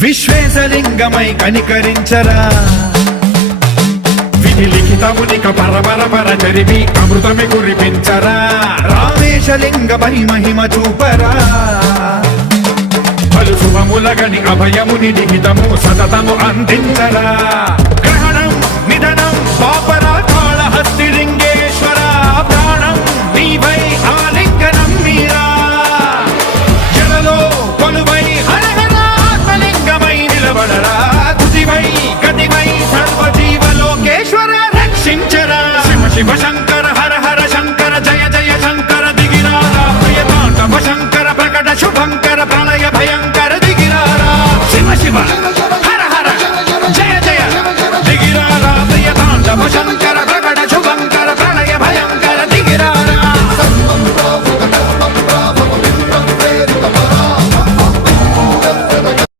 విశ్వేశలింగమై కనికరించరా విధి లిఖితమునిక పరపర చరివి అమృతమి కురిపించరా రామేశలింగమై మహిమ చూపరా పలు శుభములగని అభయముని లిఖితము సతతము అందించరా